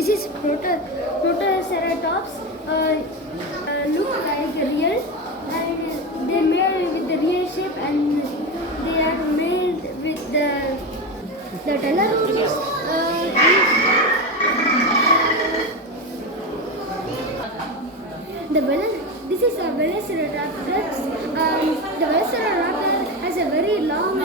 This is Protoceratops. Look like real, and they made with the real shape, and they are made with the Delarosaurus. This is a Velociraptor. The Velociraptor has a very long